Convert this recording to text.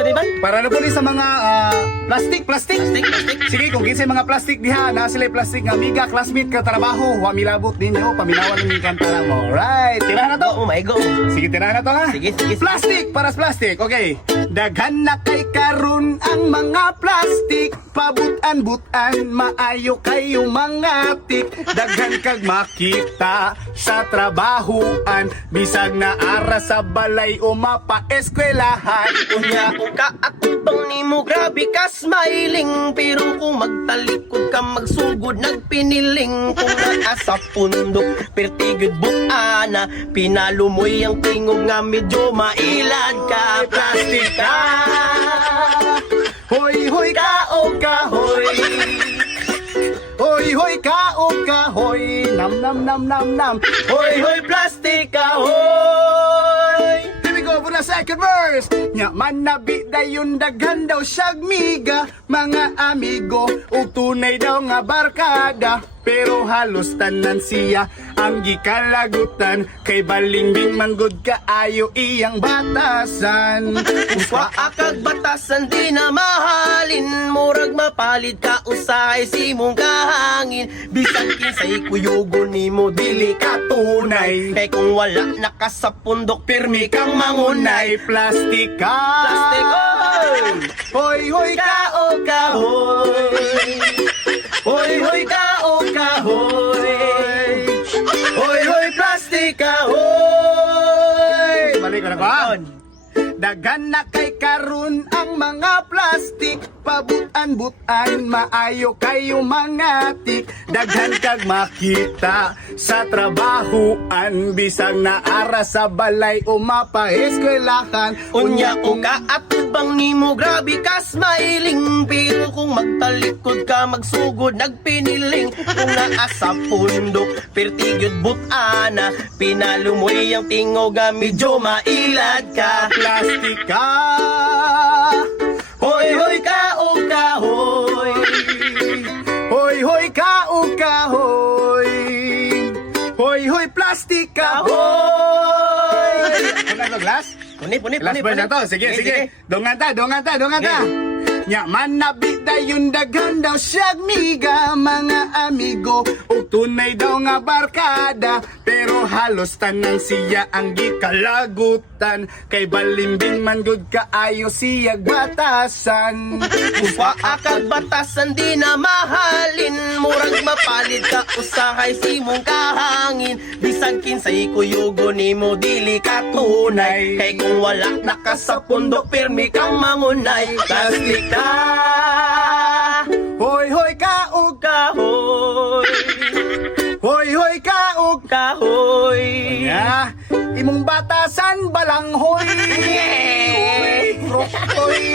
sa riban? Para na po ni sa mga plastic. Plastic. Sige, kung kinsay mga plastic diha, na sila plastic nga amiga, classmate ka trabaho, wa milabot ninyo, paminawan ninyo kantara mo. Right, tirahan na to. Oh my God. Sige, tirahan na to ha. Sige. Plastic, paras plastic. Okay. Daghan na kay karon ang mga plastic, pabutan-butan, maayo kayo mga tik. Daghan kag makita sa trabahoan, bisag na ara sa balay o mapa-eskwelahan. Unya kung kaatubang nimo grabe ka smiling, pero kung magtalikod ka magsugod nagpiniling. Kung naa sa pundok pertigid butana, pinalumoy ang tingog nga medyo mailad ka. Plastic ka, Hoy, hoy, kaog kahoy. Hoy, hoy, kaog kahoy. Nam, nam, nam, nam, nam. hoy plastic ka, hoy. Here we go for the second verse. Nya man nabi dayon daghan daw siyag miga, mga amigo, ug tunay daw nga barkada. Pero halos tanan siya ang gikalagutan, kay balingbing manggod kaayo iyang batasan. Uswa akag batasan di na mahalin, murag mapalit ka usay simong kahangin. Bisan kinsay kuyugon nimo dili ka tunay, kay kung wala naka sa pundok pirmi kang mangunay. Plastic ka. Plastic, oy! Hoy, hoy, Kaog kahoy, hoy kaog kahoy, hoy plastic kahoy. balik ko na ba? Dagan na kay karon ang mga plastic, pabutan-butan, maayo kayo mga tik. Daghan kag makita sa trabahoan, bisang naara sa balay o mapa-eskwelahan. Unya kung kaatubang nimo grabe ka smiling, pero kung magtalikod ka magsugod nagpiniling. Kung naa sa pundok pertigyod butana, pinalumoy ang tingog nga medyo mailad ka. Plastic ka. Hoy kaog kahoy, Hoy, hoy, kaog kahoy. Hoy, hoy, plastic ka. hoy. Ano glass? Puni. Last verse na to. Sige. Dongan ta. Nya man nabi dayon daghan daw siyag miga, mga amigo, ug tunay daw nga barkada. Pero halos tanan siya ang gikalagutan, kay balimbing man gud kaayo siyag batasan. Uswa akag batasan di na mahalin, murag mapalit ka usahay simong kahangin. Bisan kinsay kuyugo nimo dili ka tunay, kay kung wala naka sa pundok pirmi kang mangunay. Plastic ka, Hoy, hoy, kaog kahoy, hoy, kaog. kahoy. Ya, imong batasan balanghoy. Yeah. Rokoy.